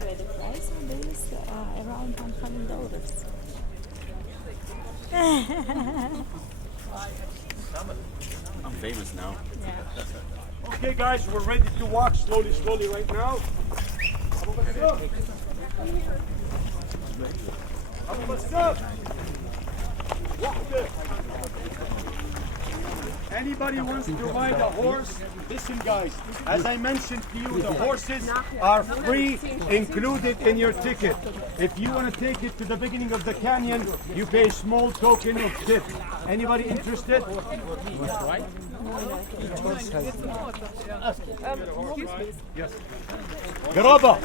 where the price of this around $100. I'm famous now. Yeah. Okay, guys, we're ready to walk slowly right now. Anybody wants to ride a horse? Listen, guys, as I mentioned to you, the horses are free, included in your ticket. If you want to take it to the beginning of the canyon, you pay a small token of tip. Anybody interested? Yes. قرابة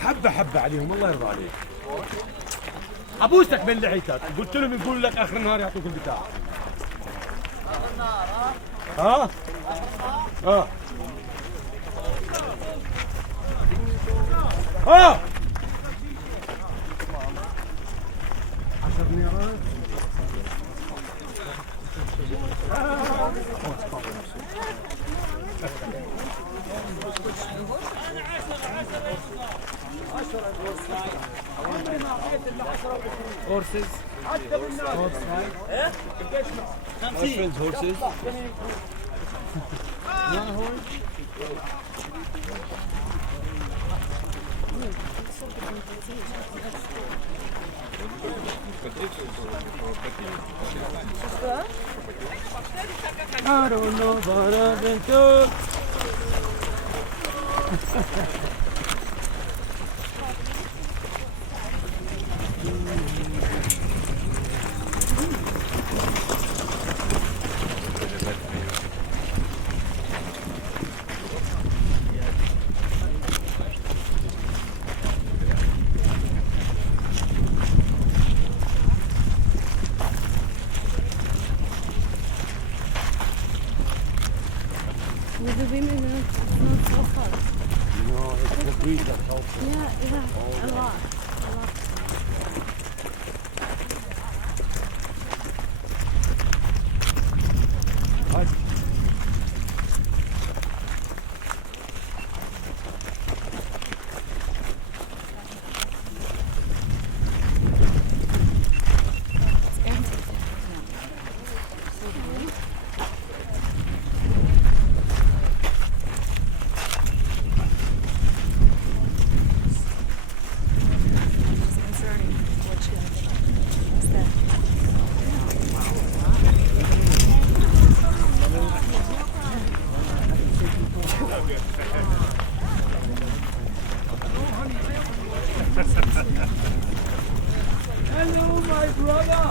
حبة حبة عليهم الله يرضى عليك. ابوسك من لحيتك، قلت لهم يقولوا لك اخر النهار يعطوك البتاع. ها؟ ها؟ ها؟ 10 ليرات. Horses. My friend's horses. I don't know what I've been told. With the women, it's not so hard. No, it's the breeze that helps. Yeah, a lot. Hello, my brother.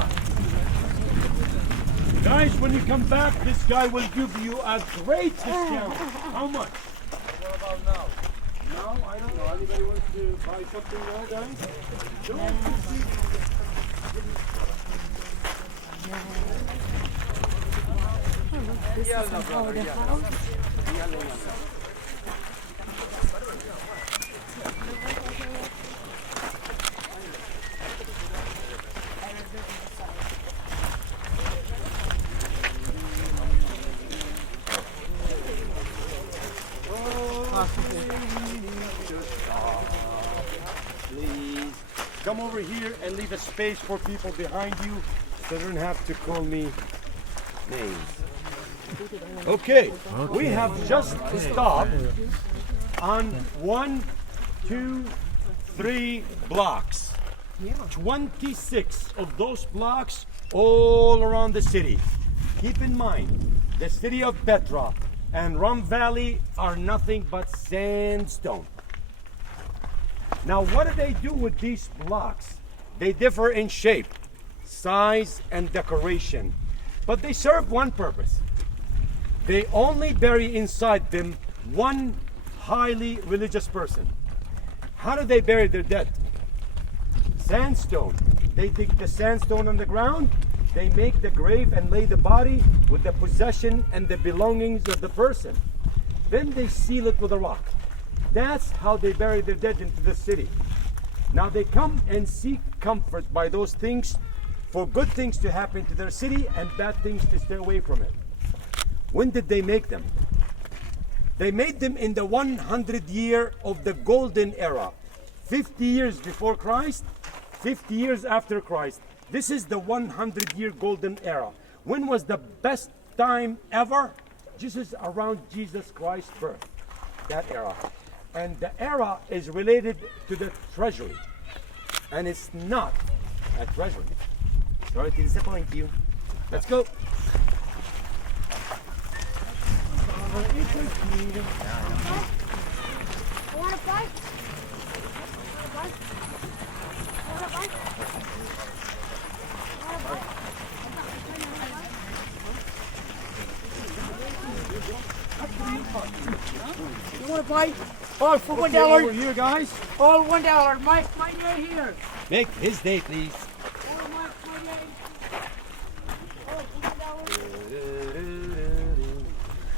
Guys, when you come back, this guy will give you a great discount. How much? What about now? Now? I don't know. Anybody wants to buy something now, guys? This is about the house. Please come over here and leave a space for people behind you so they don't have to call me names. Okay, we have just stopped on 1, 2, 3 blocks. 26 of those blocks all around the city. Keep in mind, the city of Petra and Rum Valley are nothing but sandstone. Now, what do they do with these blocks? They differ in shape, size, and decoration, but they serve one purpose. They only bury inside them one highly religious person. How do they bury their dead? Sandstone. They dig the sandstone on the ground, they make the grave and lay the body with the possession and the belongings of the person. Then they seal it with a rock. That's how they bury their dead into the city. Now they come and seek comfort by those things for good things to happen to their city and bad things to stay away from it. When did they make them? They made them in the 100 year of the golden era 50 years before Christ, 50 years after Christ. This is the 100-year golden era. When was the best time ever? This is around Jesus Christ's birth, that era. And the era is related to the treasury. And it's not a treasury. Sorry to disappoint you. Let's go. Wanna fight? You wanna fight? All for $1. Over here, guys. All $1. My day here. Make his day, please. All my day. All $1.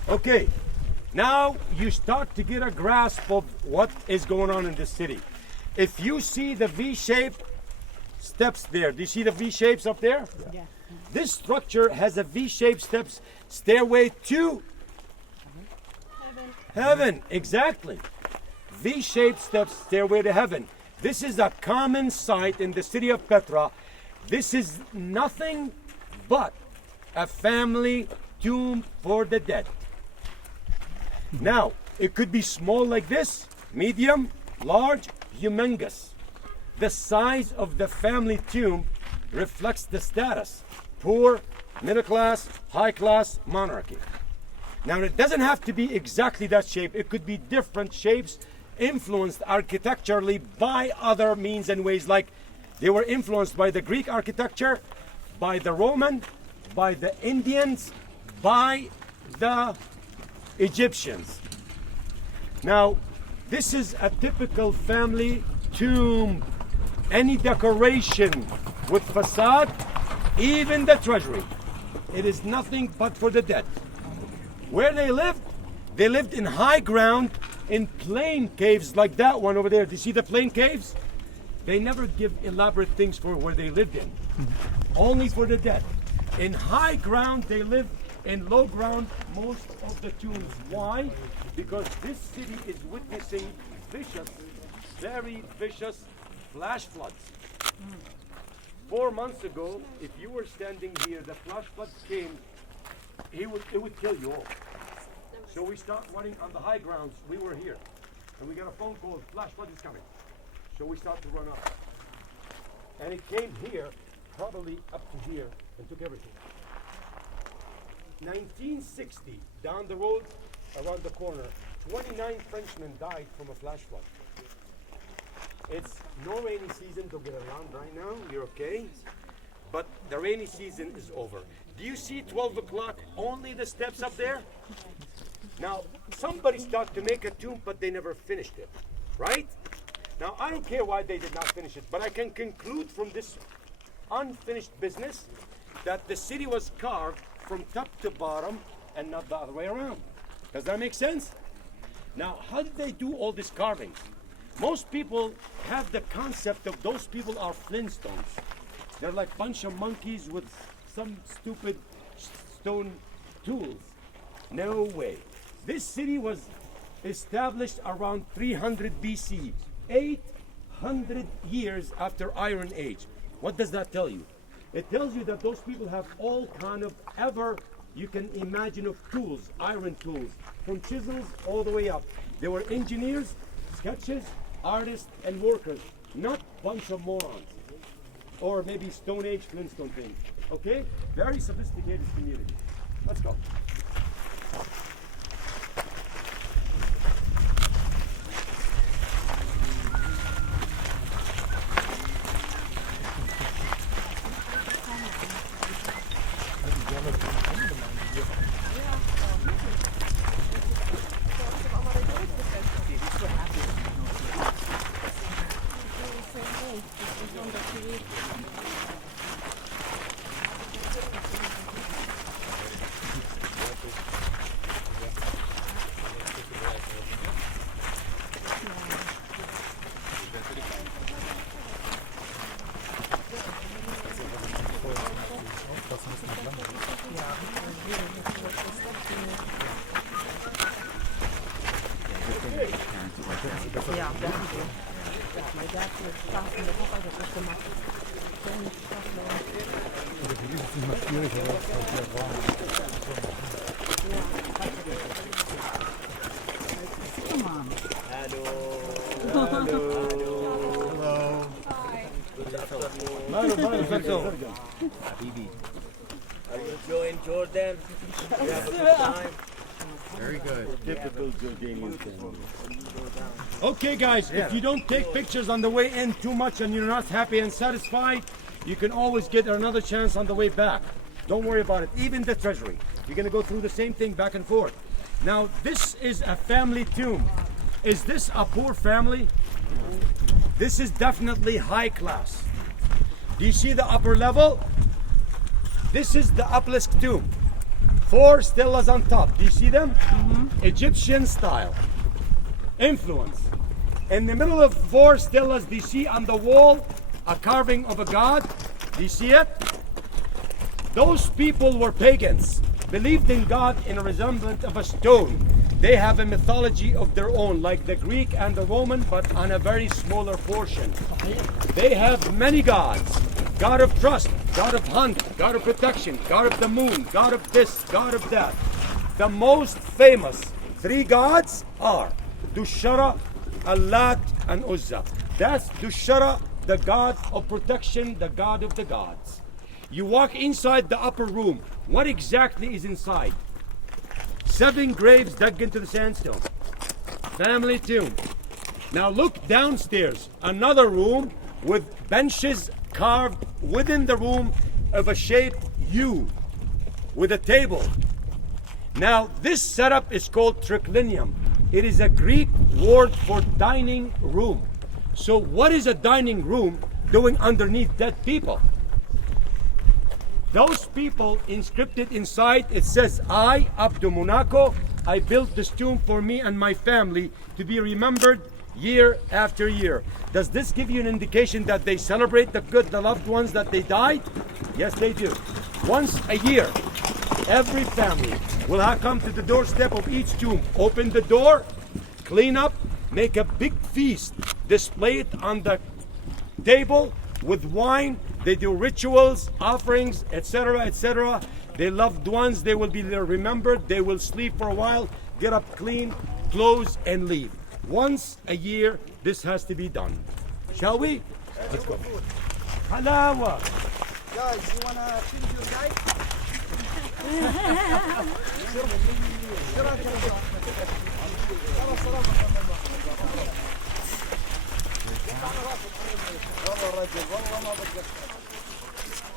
Okay, now you start to get a grasp of what is going on in this city. If you see the V-shaped steps there, do you see the V-shapes up there? Yeah. This structure has a V-shaped steps stairway to heaven. Exactly. V-shaped steps stairway to heaven. This is a common sight in the city of Petra. This is nothing but a family tomb for the dead. Now, it could be small like this, medium, large, humongous. The size of the family tomb reflects the status: poor, middle class, high class, monarchy. Now, it doesn't have to be exactly that shape. It could be different shapes influenced architecturally by other means and ways, like they were influenced by the Greek architecture, by the Roman, by the Indians, by the Egyptians. Now, this is a typical family tomb. Any decoration with facade, even the treasury, it is nothing but for the dead. Where they lived in high ground, in plain caves like that one over there. Do you see the plain caves? They never give elaborate things for where they lived in. Only for the dead. In high ground, they live. In low ground, most of the tombs. Why? Because this city is witnessing vicious, very vicious flash floods. 4 months ago, if you were standing here, the flash flood came, it would kill you all. So we start running on the high grounds. We were here, and we got a phone call, flash flood is coming. So we start to run up. And it came here, probably up to here, and took everything. 1960, down the road, around the corner, 29 Frenchmen died from a flash flood. It's no rainy season to get around right now, you're okay. But the rainy season is over. Do you see 12 o'clock, only the steps up there? Now, somebody started to make a tomb, but they never finished it, right? Now, I don't care why they did not finish it, but I can conclude from this unfinished business that the city was carved from top to bottom and not the other way around. Does that make sense? Now, how did they do all these carvings? Most people have the concept of those people are Flintstones. They're like a bunch of monkeys with some stupid stone tools. No way. This city was established around 300 BC, 800 years after Iron Age. What does that tell you? It tells you that those people have all kind of you can imagine of tools, iron tools, from chisels all the way up. They were engineers, sketches, artists, and workers, not bunch of morons. Or maybe Stone Age Flintstone thing. Okay? Very sophisticated community. Let's go. Are you enjoying Jordan? You have a good time? Very good. Typical Jordanian thing. Okay, guys, if you don't take pictures on the way in too much and you're not happy and satisfied, you can always get another chance on the way back. Don't worry about it. Even the treasury, you're going to go through the same thing back and forth. Now, this is a family tomb. Is this a poor family? This is definitely high class. Do you see the upper level? This is the obelisk tomb. 4 stelas on top. Do you see them? Egyptian style. Influence. In the middle of 4 stelas, do you see on the wall a carving of a god? Do you see it? Those people were pagans, believed in God in a resemblance of a stone. They have a mythology of their own, like the Greek and the Roman, but on a very smaller portion. They have many gods. God of trust, God of hunt, God of protection, God of the moon, God of this, God of that. The most famous 3 gods are Dushara, Allat, and Uzza. That's Dushara, the god of protection, the god of the gods. You walk inside the upper room. What exactly is inside? 7 graves dug into the sandstone. Family tomb. Now look downstairs. Another room with benches carved within the room of a shape U with a table. Now this setup is called triclinium. It is a Greek word for dining room. So what is a dining room doing underneath dead people? Those people inscripted inside, it says, I, Abdu Monaco, I built this tomb for me and my family to be remembered year after year. Does this give you an indication that they celebrate the loved ones that they died? Yes, they do. Once a year, every family will come to the doorstep of each tomb, open the door, clean up, make a big feast, display it on the table with wine. They do rituals, offerings, etc., etc. Their loved ones, they will be there remembered. They will sleep for a while, get up clean, close, and leave. Once a year, this has to be done. Shall we? Let's go. Halawa. Guys, you wanna change your guide?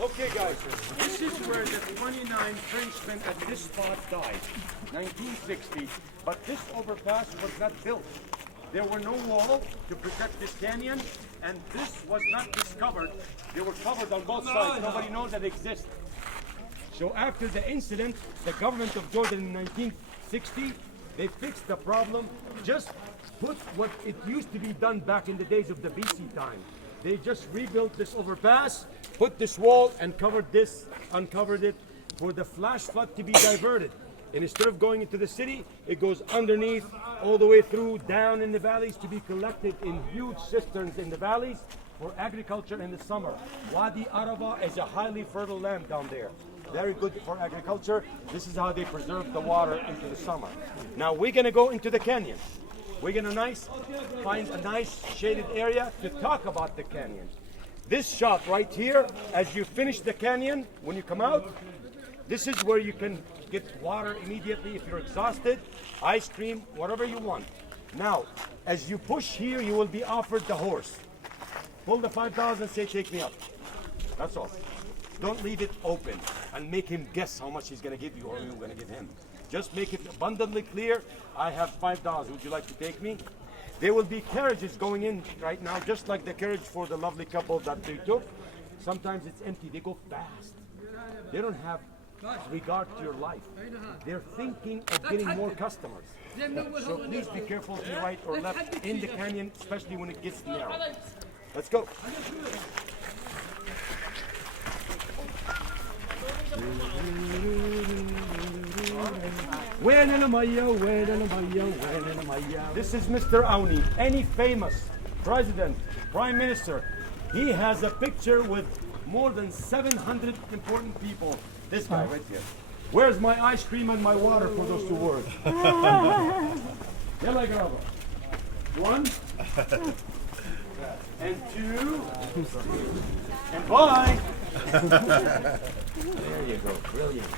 Okay, guys, this is where the 29 Frenchmen at this spot died, 1960. But this overpass was not built. There were no walls to protect this canyon, and this was not discovered. They were covered on both sides. Nobody knows that it exists. So after the incident, the government of Jordan in 1960, they fixed the problem. Just put what it used to be done back in the days of the BC time. They just rebuilt this overpass, put this wall, and uncovered it for the flash flood to be diverted. And instead of going into the city, it goes underneath, all the way through, down in the valleys to be collected in huge cisterns in the valleys for agriculture in the summer. Wadi Araba is a highly fertile land down there. Very good for agriculture. This is how they preserve the water into the summer. Now we're gonna go into the canyon. We're gonna find a nice shaded area to talk about the canyon. This shot right here, as you finish the canyon, when you come out, this is where you can get water immediately if you're exhausted, ice cream, whatever you want. Now, as you push here, you will be offered the horse. Pull the 5,000 and say, take me up. That's all. Don't leave it open and make him guess how much he's gonna give you or you're gonna give him. Just make it abundantly clear. I have 5,000. Would you like to take me? There will be carriages going in right now, just like the carriage for the lovely couple that they took. Sometimes it's empty. They go fast. They don't have regard to your life. They're thinking of getting more customers. So please be careful to right or left in the canyon, especially when it gets narrow. Let's go. This is Mr. Auni. Any famous president, prime minister. He has a picture with more than 700 important people. This guy right here. Where's my ice cream and my water for those 2 words? Yalla grabo. 1 and 2 and bye. There you go. Brilliant.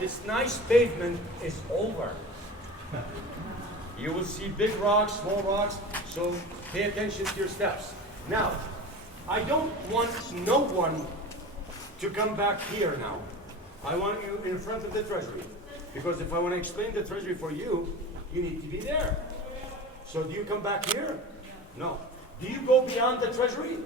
This nice pavement is over. You will see big rocks, small rocks, so pay attention to your steps. Now, I don't want no one to come back here now. I want you in front of the treasury. Because if I want to explain the treasury for you, you need to be there. So do you come back here? No. Do you go beyond the treasury?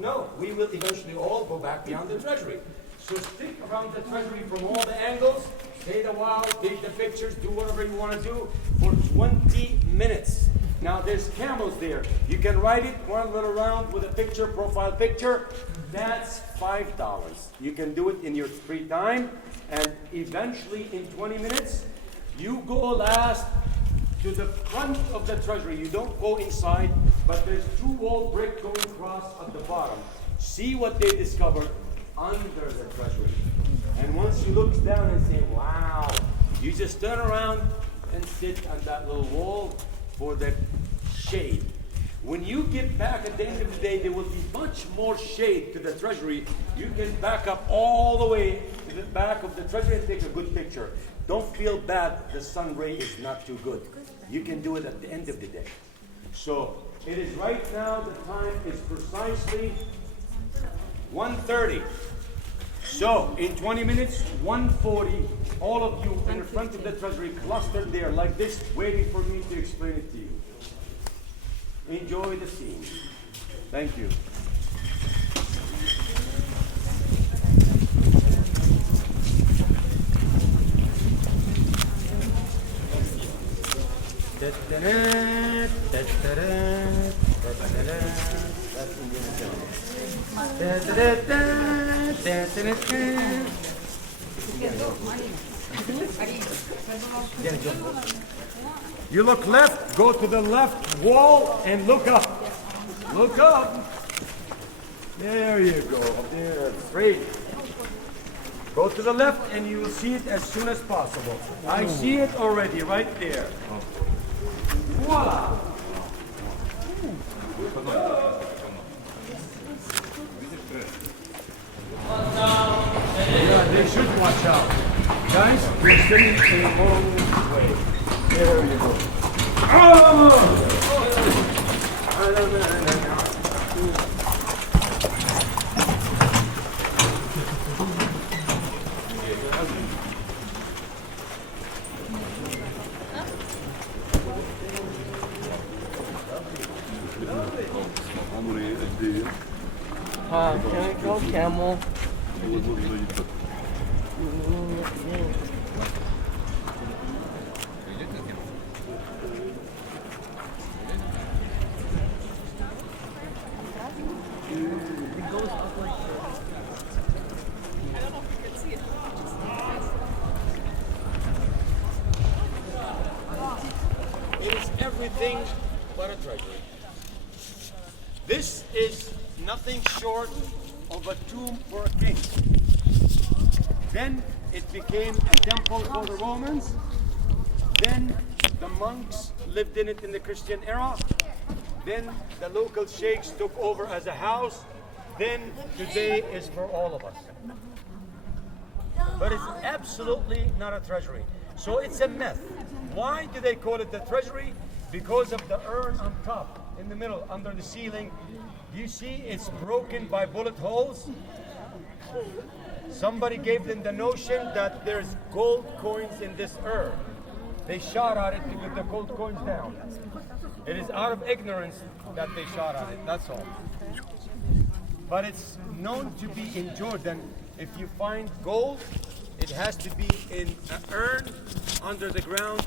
No. We will eventually all go back beyond the treasury. So stick around the treasury from all the angles, stay a while, take the pictures, do whatever you want to do for 20 minutes. Now there's camels there. You can ride it, one little round with a picture, profile picture. That's $5. You can do it in your free time, and eventually in 20 minutes, you go last to the front of the treasury. You don't go inside, but there's 2 wall brick going across at the bottom. See what they discovered under the treasury. And once you look down and say, wow, you just turn around and sit on that little wall for the shade. When you get back at the end of the day, there will be much more shade to the treasury. You can back up all the way to the back of the treasury and take a good picture. Don't feel bad the sun ray is not too good. You can do it at the end of the day. So it is right now, the time is precisely 1:30. So in 20 minutes, 1:40, all of you in front of the treasury clustered there like this, waiting for me to explain it to you. Enjoy the scene. Thank you. You look left, go to the left wall and look up. Look up. There you go. There, straight. Go to the left and you will see it as soon as possible. I see it already right there. Voila. Yeah, they should watch out. Guys, you're sitting in the wrong way. There you go. Oh! Can I go camel? anything but a treasury. This is nothing short of a tomb for a king. Then it became a temple for the Romans. Then the monks lived in it in the Christian era. Then the local sheikhs took over as a house. Then today is for all of us. But it's absolutely not a treasury. So it's a myth. Why do they call it the treasury? Because of the urn on top, in the middle, under the ceiling. You see it's broken by bullet holes. Somebody gave them the notion that there's gold coins in this urn. They shot at it to get the gold coins down. It is out of ignorance that they shot at it, that's all. But it's known to be in Jordan. If you find gold, it has to be in an urn under the ground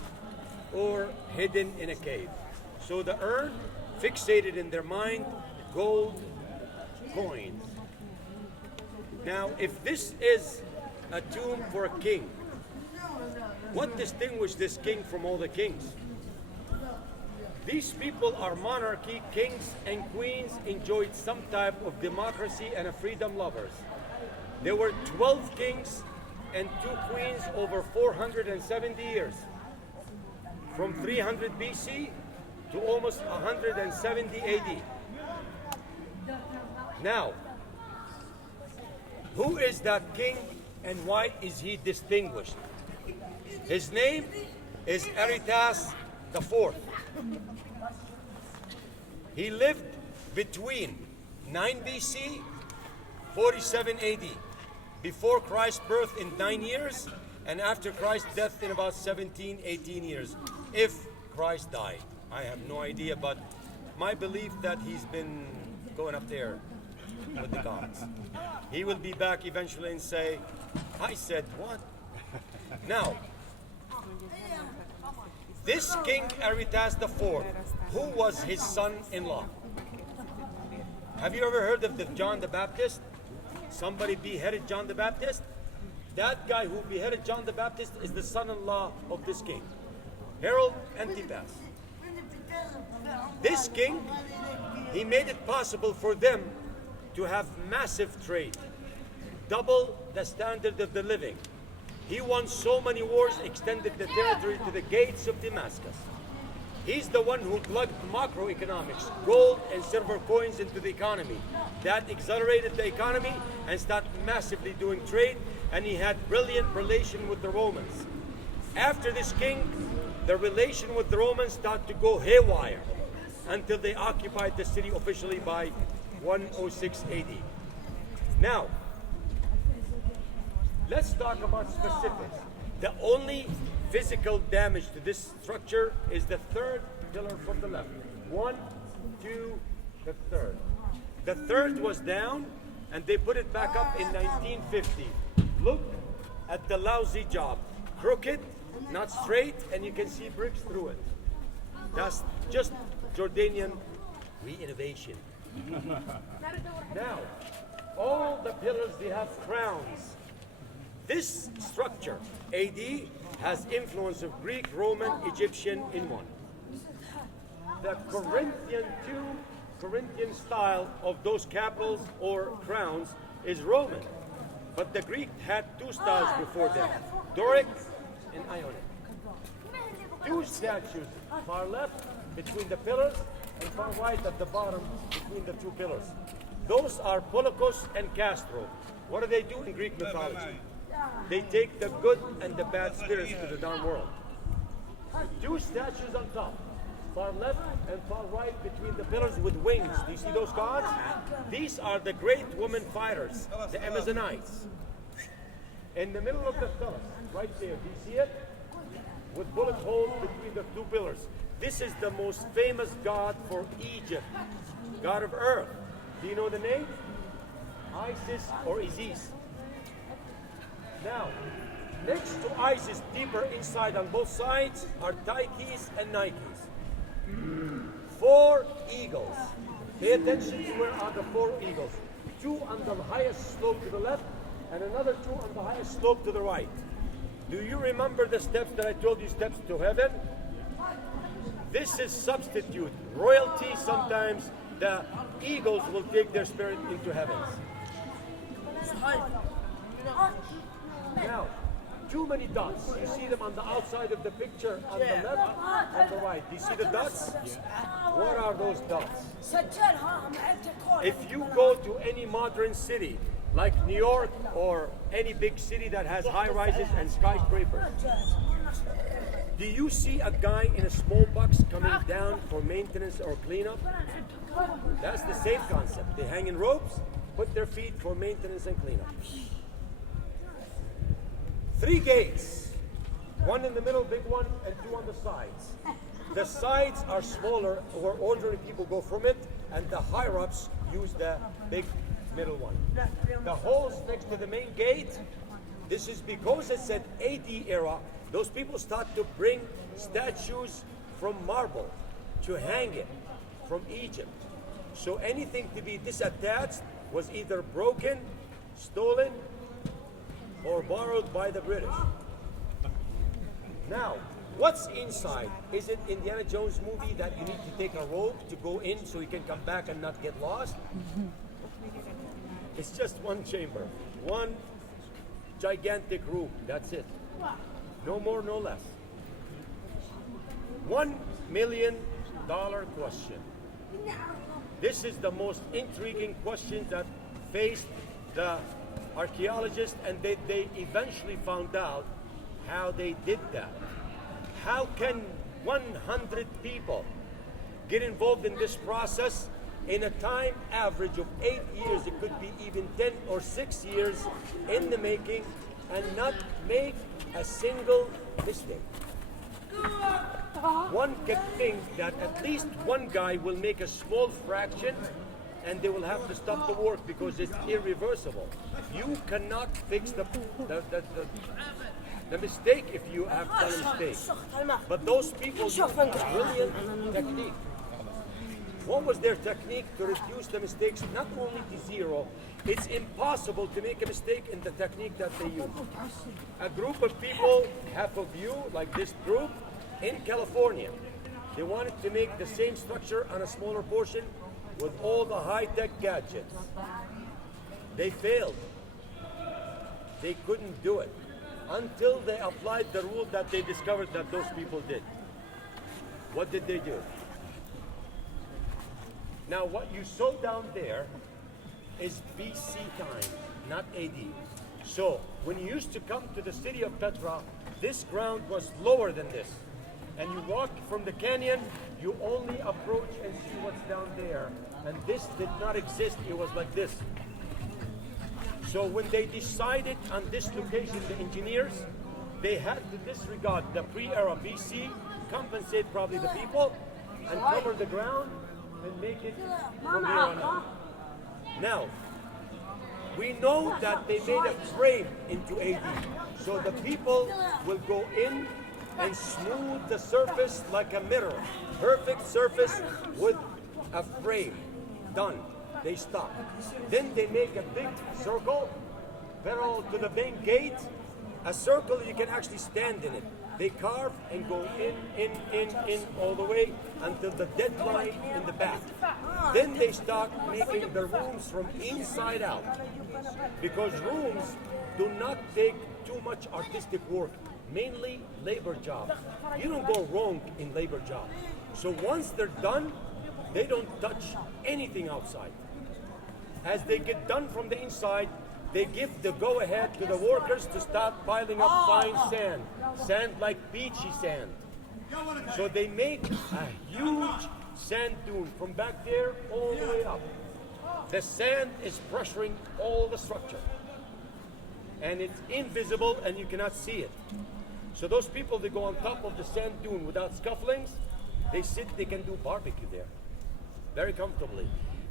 or hidden in a cave. So the urn fixated in their mind gold coins. Now, if this is a tomb for a king, what distinguishes this king from all the kings? These people are monarchy, kings and queens enjoyed some type of democracy and a freedom lovers. There were 12 kings and 2 queens over 470 years. From 300 BC to almost 170 AD. Now, who is that king and why is he distinguished? His name is Aretas IV. He lived between 9 BC, 47 AD, before Christ's birth in 9 years, and after Christ's death in about 17, 18 years, if Christ died. I have no idea, but my belief that he's been going up there with the gods. He will be back eventually and say, I said what? Now, this King Aretas IV, who was his son-in-law? Have you ever heard of John the Baptist? Somebody beheaded John the Baptist? That guy who beheaded John the Baptist is the son-in-law of this king, Herod Antipas. This king, he made it possible for them to have massive trade, double the standard of the living. He won so many wars, extended the territory to the gates of Damascus. He's the one who plugged macroeconomics, gold and silver coins into the economy. That accelerated the economy and started massively doing trade, and he had brilliant relation with the Romans. After this king, the relation with the Romans started to go haywire until they occupied the city officially by 106 AD. Now, let's talk about specifics. The only physical damage to this structure is the third pillar from the left. 1, 2, the third. The third was down and they put it back up in 1950. Look at the lousy job. Crooked, not straight, and you can see bricks through it. That's just Jordanian re-innovation. Now, all the pillars, they have crowns. This structure, AD, has influence of Greek, Roman, Egyptian in one. The Corinthian style of those capitals or crowns is Roman. But the Greek had 2 styles before them, Doric and Ionic. 2 statues, far left between the pillars and far right at the bottom between the 2 pillars. Those are Polycos and Castro. What do they do in Greek mythology? They take the good and the bad spirits to the down world. 2 statues on top, far left and far right between the pillars with wings. Do you see those gods? These are the great women fighters, the Amazonites. In the middle of the pillars, right there, do you see it? With bullet holes between the 2 pillars. This is the most famous god for Egypt, god of earth. Do you know the name? Isis or Isis. Now, next to Isis, deeper inside on both sides, are Tyches and Nikes. 4 eagles. Pay attention to where are the 4 eagles. 2 on the highest slope to the left, and another 2 on the highest slope to the right. Do you remember the steps that I told you, steps to heaven? This is substitute. Royalty, sometimes the eagles will take their spirit into heavens. Now, too many dots. You see them on the outside of the picture on the left and the right. Do you see the dots? What are those dots? If you go to any modern city, like New York or any big city that has high rises and skyscrapers, do you see a guy in a small box coming down for maintenance or cleanup? That's the same concept. They hang in ropes, put their feet for maintenance and cleanup. 3 gates, one in the middle, big one, and 2 on the sides. The sides are smaller, where ordinary people go from it, and the higher-ups use the big middle one. The holes next to the main gate, this is because it's an AD era. Those people start to bring statues from marble to hang it from Egypt. So anything to be disattached was either broken, stolen, or borrowed by the British. Now, what's inside? Is it Indiana Jones movie that you need to take a rope to go in so you can come back and not get lost? It's just one chamber, one gigantic room, that's it. No more, no less. $1 million question. This is the most intriguing question that faced the archaeologists, and they eventually found out how they did that. How can 100 people get involved in this process in a time average of 8 years? It could be even 10 or 6 years in the making, and not make a single mistake. One could think that at least one guy will make a small fraction and they will have to stop the work because it's irreversible. You cannot fix the mistake if you have done a mistake. But those people use a brilliant technique. What was their technique to reduce the mistakes not only to zero? It's impossible to make a mistake in the technique that they use. A group of people, half of you, like this group, in California, they wanted to make the same structure on a smaller portion with all the high-tech gadgets. They failed. They couldn't do it until they applied the rule that they discovered that those people did. What did they do? Now, what you saw down there is BC time, not AD. So, when you used to come to the city of Petra, this ground was lower than this. And you walk from the canyon, you only approach and see what's down there. And this did not exist, it was like this. So when they decided on this location, the engineers, they had to disregard the pre-era BC, compensate probably the people, and cover the ground and make it from here on out. Now, we know that they made a frame into AD. So the people will go in and smooth the surface like a mirror. Perfect surface with a frame. Done. They stop. Then they make a big circle, parallel to the main gate. A circle you can actually stand in it. They carve and go in, all the way until the dead line in the back. Then they start making the rooms from inside out. Because rooms do not take too much artistic work. Mainly labor jobs. You don't go wrong in labor jobs. So once they're done, they don't touch anything outside. As they get done from the inside, they give the go-ahead to the workers to start piling up fine sand. Sand like beachy sand. So they make a huge sand dune from back there all the way up. The sand is pressuring all the structure. And it's invisible and you cannot see it. So those people, they go on top of the sand dune without scufflings. They sit, they can do barbecue there very comfortably.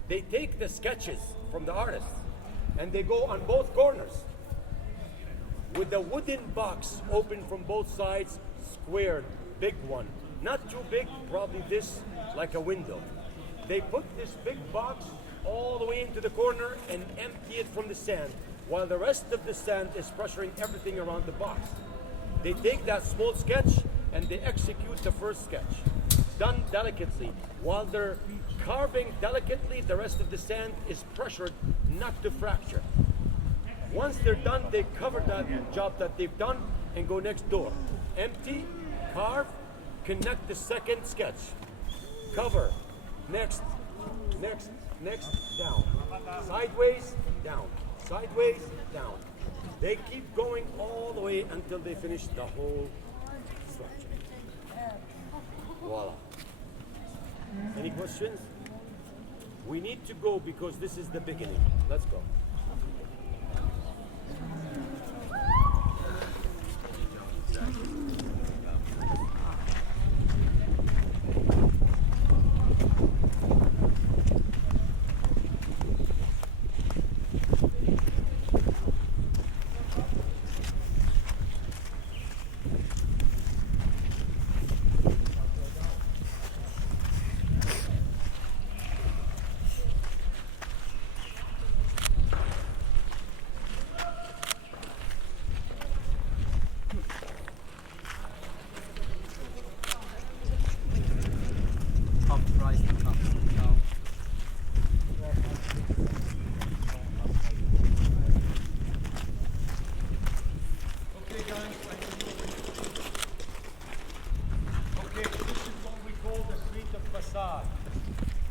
They take the sketches from the artists and they go on both corners with the wooden box open from both sides, squared, big one. Not too big, probably this, like a window. They put this big box all the way into the corner and empty it from the sand, while the rest of the sand is pressuring everything around the box. They take that small sketch and they execute the first sketch. done delicately. While they're carving delicately, the rest of the sand is pressured not to fracture. Once they're done, they cover that job that they've done and go next door. Empty, carve, connect the second sketch. Cover, next, next, next, down. Sideways, down. Sideways, down. They keep going all the way until they finish the whole structure. Voila. Any questions? We need to go because this is the beginning. Let's go.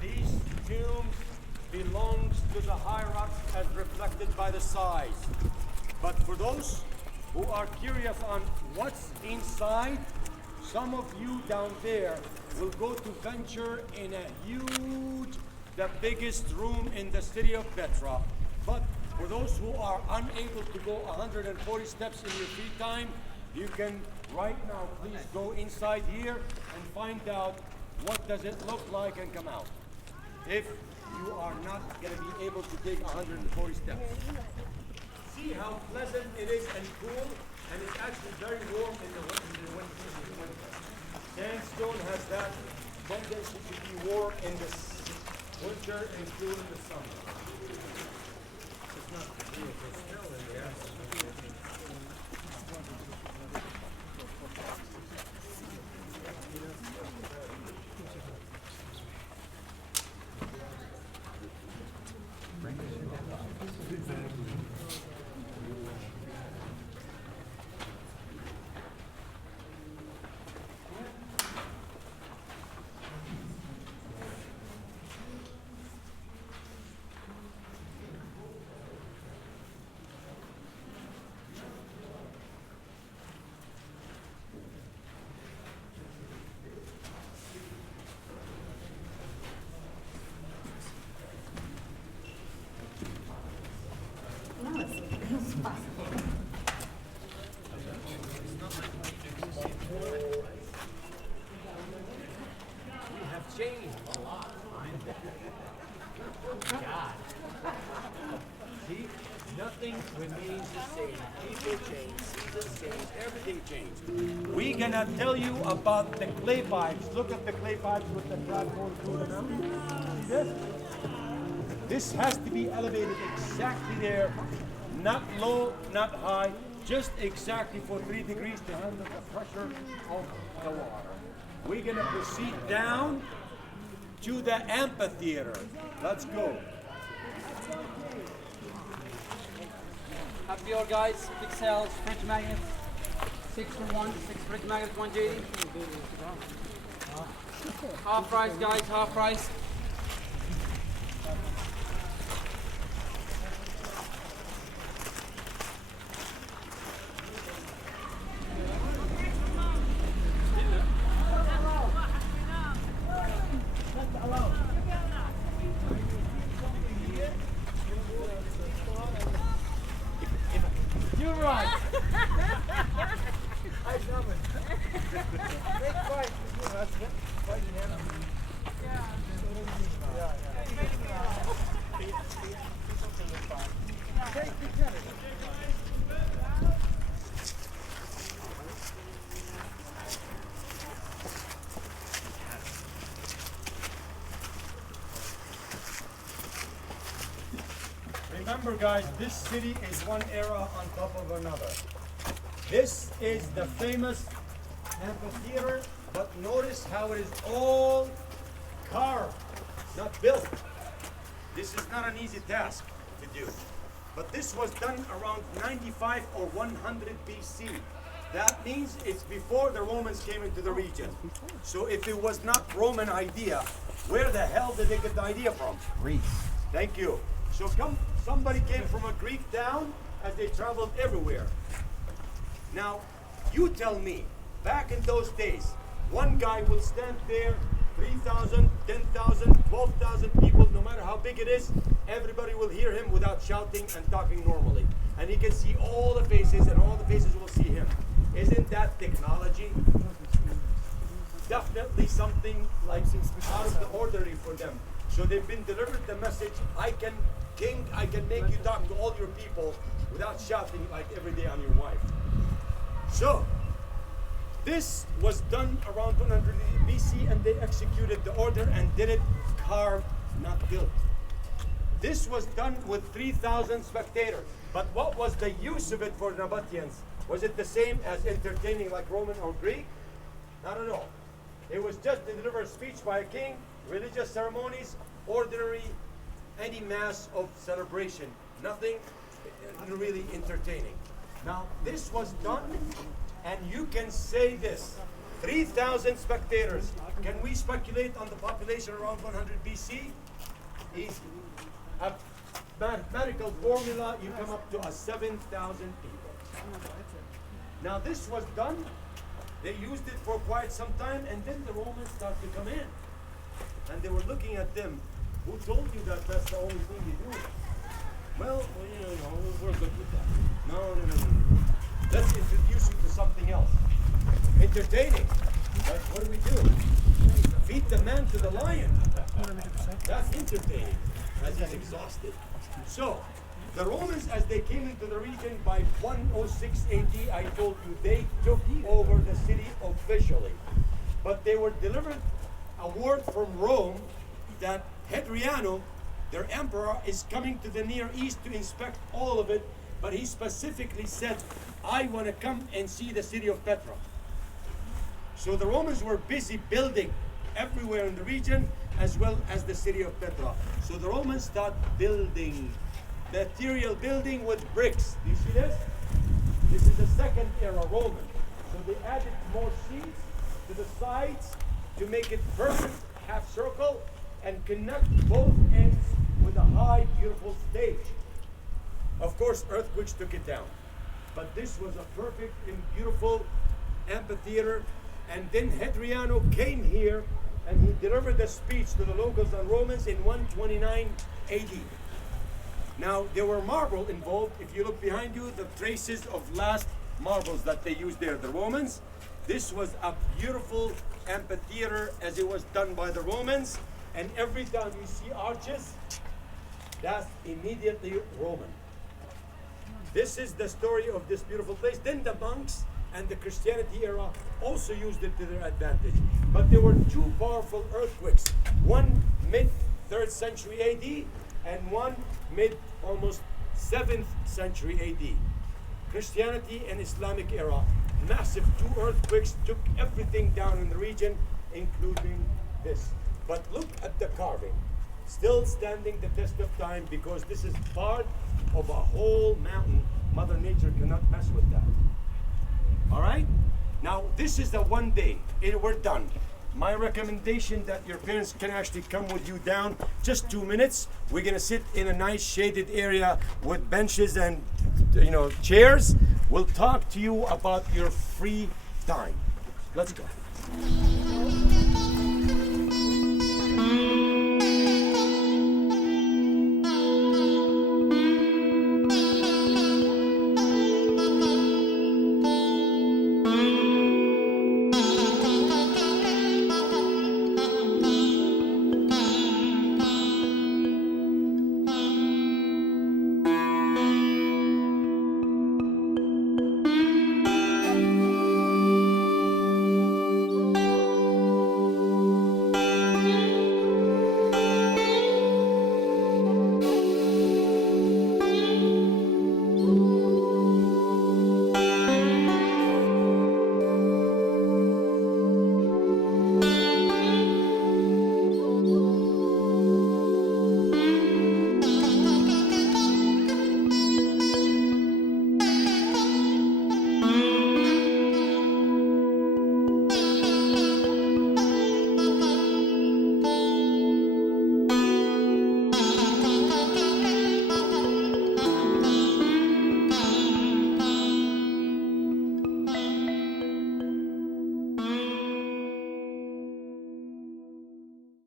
These tombs belongs to the higher-ups as reflected by the size. But for those who are curious on what's inside, some of you down there will go to venture in a huge, the biggest room in the city of Petra. But for those who are unable to go 140 steps in your free time, you can right now please go inside here and find out what does it look like and come out. If you are not going to be able to take 140 steps. See how pleasant it is and cool, and it's actually very warm in the winter. Sandstone has that tendency to be warm in the winter and cool in the summer. It's not beautiful still in there. Changed a lot. God. See, nothing remains the same. People change, seasons change, everything changed. We're gonna tell you about the clay pipes. Look at the clay pipes with the platform through them. See this? This has to be elevated exactly there, not low, not high, just exactly for 3 degrees to handle the pressure of the water. We're gonna proceed down to the amphitheater. Let's go. Happy hour, guys. Big sales, fridge magnets. 6 for 1, 6 fridge magnets, 180. Half price, guys, half price. You're right. Remember, guys, this city is one era on top of another. This is the famous amphitheater But notice how it is all carved, not built. This is not an easy task to do. But this was done around 95 or 100 BC. That means it's before the Romans came into the region. So if it was not Roman idea, where the hell did they get the idea from? Greece. Thank you. So somebody came from a Greek town as they traveled everywhere. Now, you tell me, back in those days, one guy will stand there, 3,000, 10,000, 12,000 people, no matter how big it is, everybody will hear him without shouting and talking normally. And he can see all the faces, and all the faces will see him. Isn't that technology? Definitely something like out of the ordinary for them. So they've been delivered the message, King, I can make you talk to all your people without shouting like every day on your wife. So, this was done around 100 BC, and they executed the order and did it carved, not built. This was done with 3,000 spectators. But what was the use of it for the Nabateans? Was it the same as entertaining like Roman or Greek? Not at all. It was just to deliver a speech by a king, religious ceremonies, ordinary, any mass of celebration. Nothing really entertaining. Now, this was done, and you can say this. 3,000 spectators. Can we speculate on the population around 100 BC? Easy. A mathematical formula, you come up to a 7,000 people. Now, this was done. They used it for quite some time, and then the Romans started to come in. And they were looking at them. Who told you that that's the only thing you do? Well, you know, we're good with that. No. Let's introduce you to something else. Entertaining. Like, what do? Feed the man to the lion. That's entertaining, as he's exhausted. So, the Romans, as they came into the region by 106 AD, I told you, they took over the city officially. But they were delivered a word from Rome that Hadriano, their emperor, is coming to the Near East to inspect all of it, but he specifically said, I want to come and see the city of Petra. So the Romans were busy building everywhere in the region, as well as the city of Petra. So the Romans start building, material building with bricks. Do you see this? This is the second era Roman. So they added more sheets to the sides to make it perfect, half circle, and connect both ends with a high, beautiful stage. Of course, earthquakes took it down. But this was a perfect and beautiful amphitheater. And then Hadriano came here and he delivered a speech to the locals and Romans in 129 AD. Now, there were marble involved. If you look behind you, the traces of last marbles that they used there, the Romans. This was a beautiful amphitheater as it was done by the Romans. And every time you see arches, that's immediately Roman. This is the story of this beautiful place. Then the monks and the Christianity era also used it to their advantage. But there were two powerful earthquakes. One mid-3rd century AD and one mid-almost 7th century AD. Christianity and Islamic era. Massive two earthquakes took everything down in the region, including this. But look at the carving. Still standing the test of time because this is part of a whole mountain. Mother Nature cannot mess with that. All right? Now, this is the one day. We're done. My recommendation that your parents can actually come with you down just 2 minutes. We're going to sit in a nice shaded area with benches and chairs. We'll talk to you about your free time. Let's go.